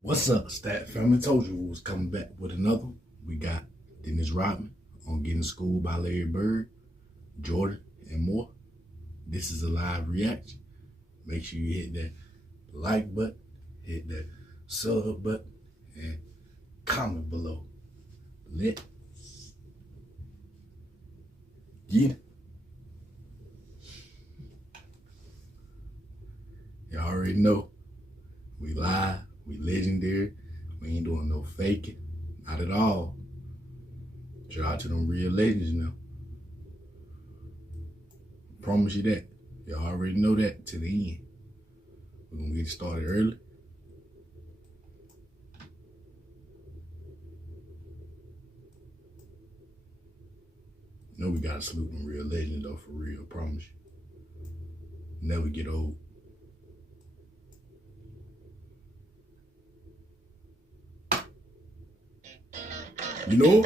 What's up, Stat Family? Told you we was coming back with another one. We got Dennis Rodman on Getting Schooled by Larry Bird, Jordan, and more. This is a live reaction. Make sure you hit that like button, hit that sub button, and comment below. Let's get it. You already know we live. We legendary. We ain't doing no faking. Not at all. Shout out to them real legends now. Promise you that. You already know that to the end. We're gonna get it started early. You know we gotta salute them real legends though, for real, promise you. Never get old. You know?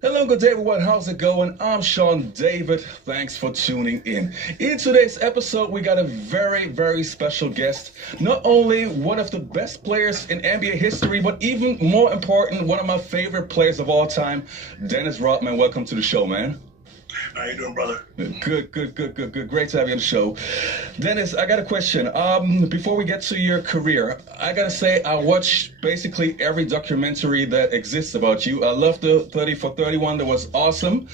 Hello, good day everyone. How's it going? I'm Sean David. Thanks for tuning in. In today's episode, we got a very special guest. Not only one of the best players in NBA history, but even more important, one of my favorite players of all time, Dennis Rodman. Welcome to the show, man. How you doing, brother? Good. Great to have you on the show. Dennis, I got a question. Before we get to your career, I gotta say I watched basically every documentary that exists about you. I love the 30 for 31. That was awesome.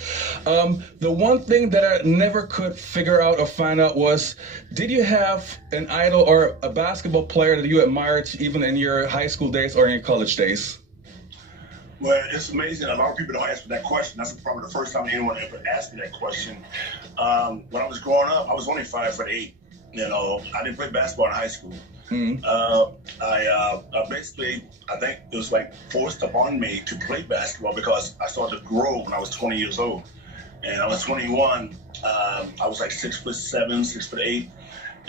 The one thing that I never could figure out or find out was, did you have an idol or a basketball player that you admired even in your high school days or in your college days? Well, it's amazing. A lot of people don't ask me that question. That's probably the first time anyone ever asked me that question. When I was growing up, I was only 5'8". You know, I didn't play basketball in high school. Mm-hmm. I basically, I think it was like forced upon me to play basketball because I started to grow when I was 20 years old. And I was 21. I was like 6'7", 6'8".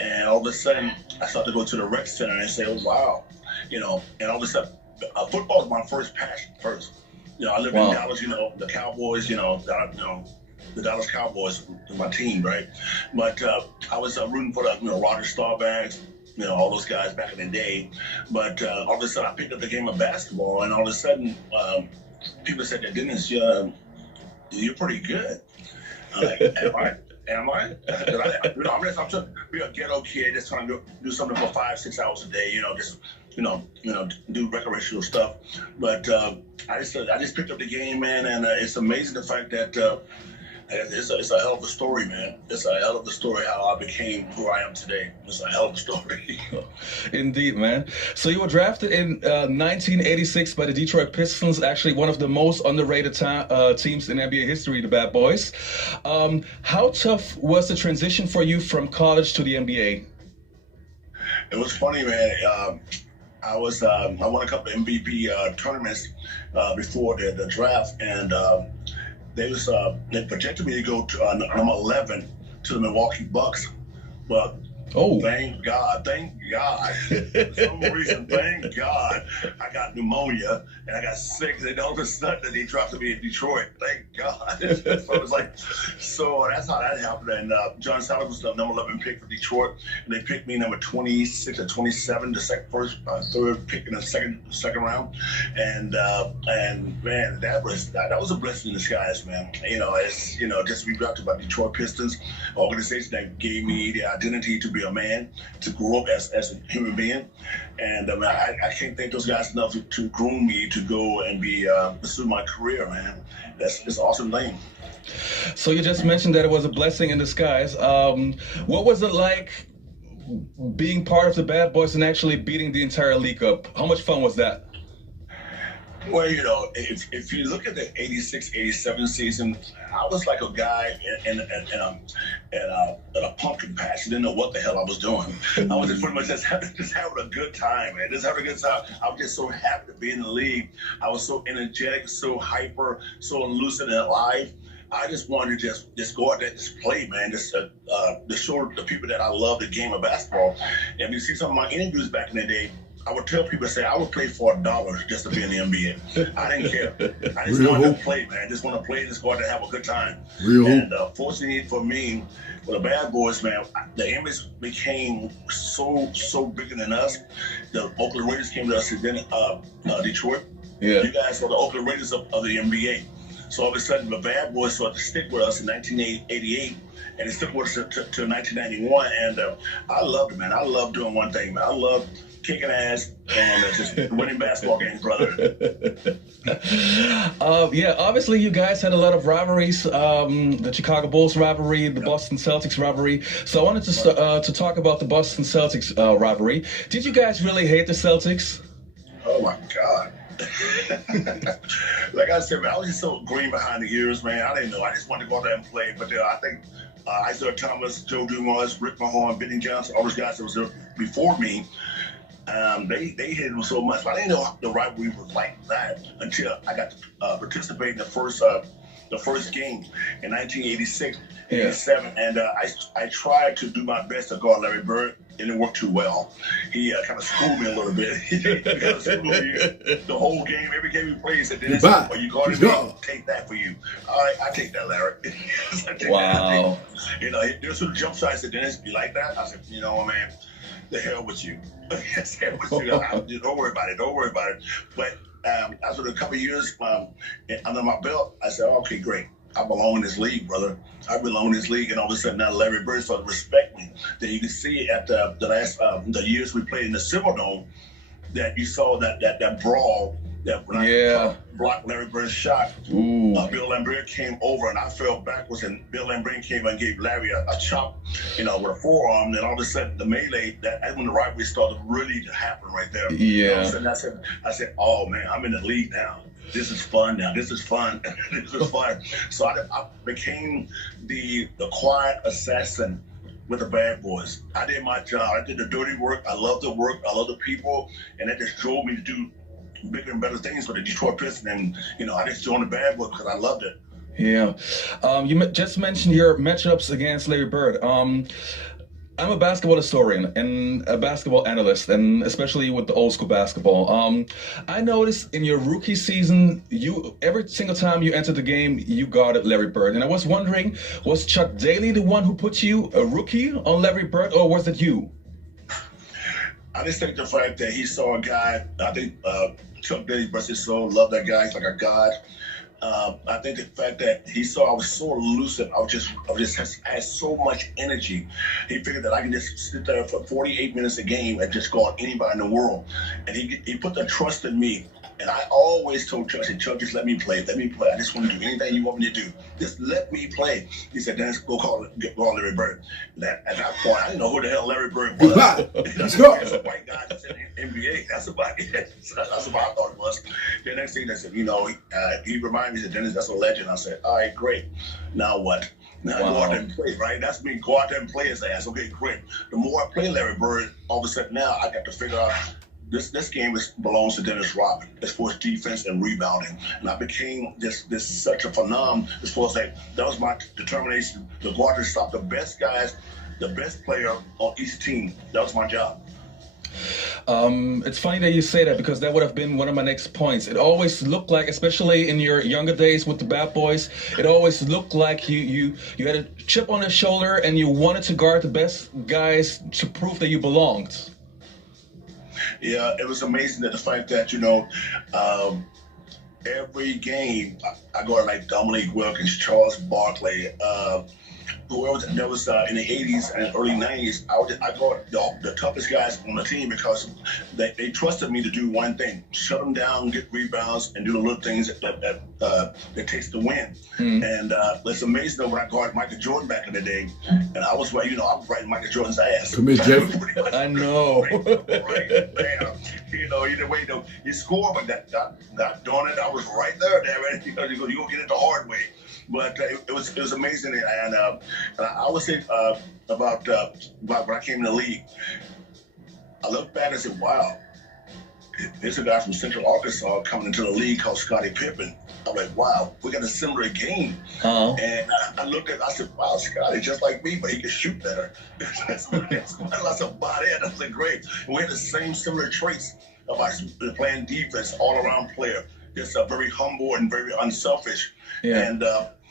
And all of a sudden, I started to go to the rec center and say, oh, wow. You know, and all of a sudden, football was my first passion first. You know, I lived in Dallas, you know, the Cowboys, the Dallas Cowboys was my team, right? But I was rooting for the, Roger Staubachs, all those guys back in the day. But all of a sudden I picked up the game of basketball, and all of a sudden people said that, Dennis, you're pretty good. I'm like, am I? I'm trying to be a ghetto kid, just trying to do something for 5-6 hours a day, do recreational stuff. But I just picked up the game, man, and it's amazing the fact that it's a hell of a story, man. It's a hell of a story how I became who I am today. It's a hell of a story. Indeed, man. So you were drafted in 1986 by the Detroit Pistons, actually one of the most underrated teams in NBA history, the Bad Boys. How tough was the transition for you from college to the NBA? It was funny, man. I won a couple of MVP tournaments before the draft, and they projected me to go to number 11 to the Milwaukee Bucks, but thank God, for some reason, thank God, I got pneumonia and I got sick, and all of a sudden they drafted me in Detroit. Thank God. So it was like, so that's how that happened. And John Sally was the number 11 pick for Detroit, and they picked me number 26 or 27, the third pick in the second round. And man, that was a blessing in disguise, man. Just we talked about Detroit Pistons, an organization that gave me the identity to be a man, to grow up as a human being. And I can't thank those guys enough to groom me to go and pursue my career, man. It's an awesome thing. So you just mentioned that it was a blessing in disguise. What was it like being part of the Bad Boys and actually beating the entire league up? How much fun was that? Well, if you look at the 86-87 season, I was like a guy in a pumpkin patch. I didn't know what the hell I was doing. I was just pretty much just having a good time, man. Just having a good time. I was just so happy to be in the league. I was so energetic, so hyper, so lucid and alive. I just wanted to just go out there and just play, man. Just to show the people that I love the game of basketball. And you see some of my interviews back in the day, I would tell people, say I would play for $1 just to be in the NBA. I didn't care. I just Real wanted hoop. to play, man. I just want to play, just go out there and have a good time. Real hoop. And fortunately for me, for the Bad Boys, man, the image became so bigger than us. The Oakland Raiders came to us, and then Detroit. Yeah. You guys were the Oakland Raiders of the NBA. So all of a sudden, the Bad Boys started to stick with us in 1988, and it stuck with us to 1991. And I loved it, man. I love doing one thing, man. I love kicking ass and just winning basketball games, brother. Yeah, obviously you guys had a lot of rivalries. The Chicago Bulls rivalry, the Boston Celtics rivalry. So I wanted to talk about the Boston Celtics rivalry. Did you guys really hate the Celtics? Oh my God. Like I said, man, I was just so green behind the ears, man. I didn't know. I just wanted to go out there and play. But I think Isaiah Thomas, Joe Dumars, Rick Mahorn, Benny Johnson, all those guys that was there before me, they hated him so much. But I didn't know the rivalry was like that until I got to participate in the first game in 1986, 87, and I tried to do my best to guard Larry Bird. It didn't work too well. He kind of schooled me a little bit. He kind of schooled me the whole game. Every game he played, he said, "Dennis, are you guarding me? Take that for you." All right, I take that, Larry. Wow. You know, there's some jump shots. I said, "Dennis, you like that?" I said, "You know, man, the hell with you. Don't worry about it. Don't worry about it." But after a couple of years under my belt, I said, "Okay, great. I belong in this league, brother. I belong in this league." And all of a sudden now Larry Bird started to respect me. Then you can see at the last the years we played in the Silverdome that you saw that brawl that when I blocked Larry Bird's shot. Bill Lambert came over and I fell backwards and Bill Lambert came and gave Larry a chop, with a forearm. Then all of a sudden the melee, that's when the rivalry started really to happen right there. Yeah. All of a sudden I said, "Oh man, I'm in the league now. This is fun now. This is fun. This is fun." So I became the quiet assassin with the Bad Boys. I did my job. I did the dirty work. I love the work. I love the people. And that just drove me to do bigger and better things for the Detroit Pistons. And, I just joined the Bad Boys because I loved it. Yeah. You just mentioned your matchups against Larry Bird. I'm a basketball historian and a basketball analyst, and especially with the old school basketball. I noticed in your rookie season, every single time you entered the game, you guarded Larry Bird. And I was wondering, was Chuck Daly the one who put you a rookie on Larry Bird, or was it you? I just think the fact that he saw a guy, I think Chuck Daly, bless his soul, loved that guy. He's like a god. I think the fact that he saw I was so elusive, I had so much energy. He figured that I can just sit there for 48 minutes a game and just guard anybody in the world. And he put the trust in me. And I always told Chuck, I said, "Chuck, just let me play. Let me play. I just want to do anything you want me to do. Just let me play." He said, "Dennis, go call Larry Bird." At that point, I didn't know who the hell Larry Bird was. That's a white guy that's in the NBA. That's about it. That's what I thought it was. The next thing they said, he reminded me, he said, "Dennis, that's a legend." I said, "All right, great. Now what?" Now go out there and play, right? That's me. Go out there and play his ass. Okay, great. The more I play Larry Bird, all of a sudden now I got to figure out this game belongs to Dennis Rodman as far as defense and rebounding. And I became this such a phenomenon as far as that was my determination to go out there and stop the best guys, the best player on each team. That was my job. It's funny that you say that because that would have been one of my next points. It always looked like, especially in your younger days with the Bad Boys, it always looked like you had a chip on your shoulder and you wanted to guard the best guys to prove that you belonged. Yeah, it was amazing that the fact that, every game I go to like Dominique Wilkins, Charles Barkley, whoever that was in the 80s and early 90s, I got the toughest guys on the team because they trusted me to do one thing: shut them down, get rebounds, and do the little things that takes the win. And it's amazing though when I guarded Michael Jordan back in the day, and I was I was writing Michael Jordan's ass. I know. Right, bam. Either way, you score, but that darn it, I was right there, damn it. You're gonna get it the hard way. But it was amazing, and I always say about when I came in the league, I look back and said, "Wow, there's a guy from Central Arkansas coming into the league called Scottie Pippen." I'm like, wow, we got a similar game. Uh-huh. And I looked at, I said, wow, Scotty just like me, but he can shoot better. That's what I said, about it. I said, great. And we had the same similar traits about playing defense, all around player. Just very humble and very unselfish. Yeah.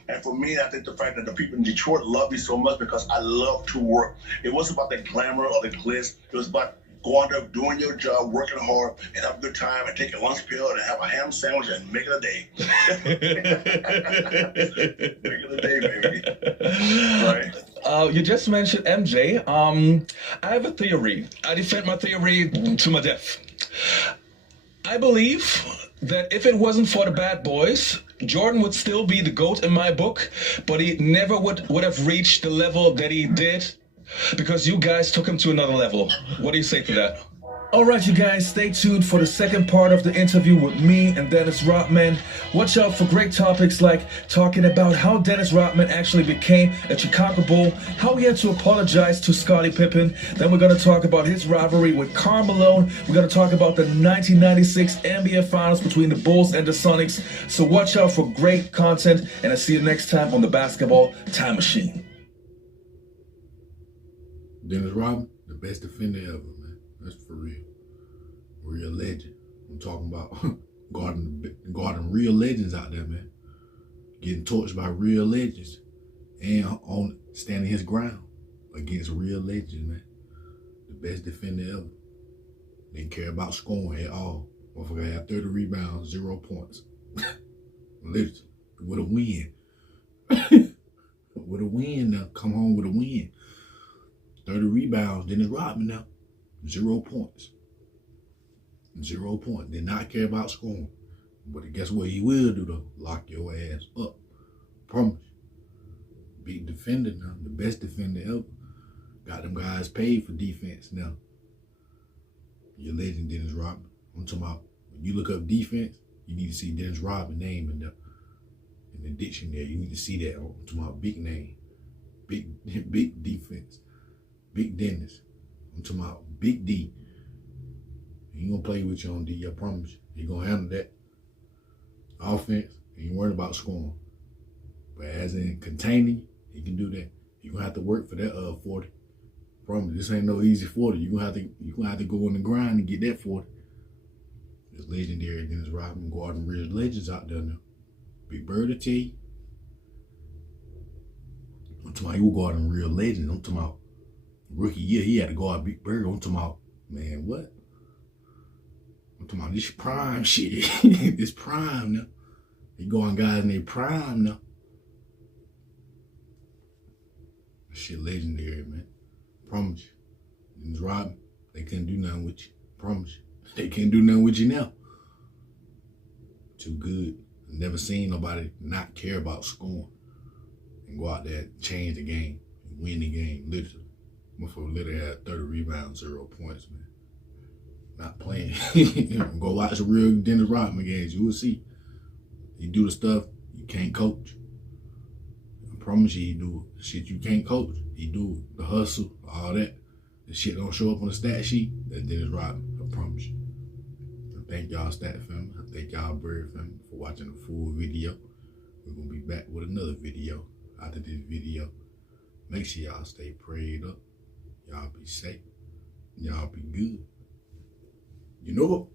And for me, I think the fact that the people in Detroit love me so much because I love to work. It wasn't about the glamour or the glitz. It was about going there, doing your job, working hard, and have a good time, and take a lunch pill, and have a ham sandwich, and make it a day. Make it a day, baby. Right? You just mentioned MJ. I have a theory. I defend my theory to my death. I believe that if it wasn't for the bad boys, Jordan would still be the GOAT in my book, but he never would have reached the level that he did because you guys took him to another level. What do you say to that? All right, you guys, stay tuned for the second part of the interview with me and Dennis Rodman. Watch out for great topics like talking about how Dennis Rodman actually became a Chicago Bull, how he had to apologize to Scottie Pippen. Then we're going to talk about his rivalry with Karl Malone. We're going to talk about the 1996 NBA Finals between the Bulls and the Sonics. So watch out for great content, and I'll see you next time on the Basketball Time Machine. Dennis Rodman, the best defender ever, man. That's for real. Real legend. I'm talking about guarding real legends out there, man. Getting torched by real legends and on standing his ground against real legends, man. The best defender ever. Didn't care about scoring at all. Motherfucker had 30 rebounds, 0 points. Literally, with a win. With a win now. Come home with a win. 30 rebounds, Dennis Rodman now. 0 points. 0 points. Did not care about scoring. But guess what he will do though? Lock your ass up. Promise. Big defender now. The best defender ever. Got them guys paid for defense now. Your legend, Dennis Rodman. I'm talking about when you look up defense, you need to see Dennis Rodman name in the dictionary. You need to see that. I'm talking about big name. Big defense. Big Dennis. I'm talking about Big D. He ain't gonna play with you on D, I promise you. He gonna handle that. Offense, he ain't worried about scoring. But as in containing, he can do that. You gonna have to work for that 40. Promise, this ain't no easy 40. You gonna have to go on the grind and get that 40. It's legendary Dennis Rodman guarding real legends out there now. Big Bird will tell you. I'm talking about he was guarding real legends. I'm talking about rookie year, he had to guard Big Bird. I'm talking about, man, what? I'm talking about this prime shit. This prime now. They go on guys in their prime now. Shit legendary, man. Promise you. Dennis Rodman, they couldn't do nothing with you. Promise you. They can't do nothing with you now. Too good. I've never seen nobody not care about scoring and go out there and change the game and win the game, literally. Motherfucker literally had 30 rebounds, 0 points, man. Not playing. Go watch the real Dennis Rodman games. You will see. He do the stuff you can't coach. I promise you he do the shit you can't coach. He do the hustle, all that. The shit don't show up on the stat sheet. That's Dennis Rodman. I promise you. I thank y'all stat family. I thank y'all Bird family for watching the full video. We're gonna be back with another video after this video. Make sure y'all stay prayed up. Y'all be safe. Y'all be good. You know what?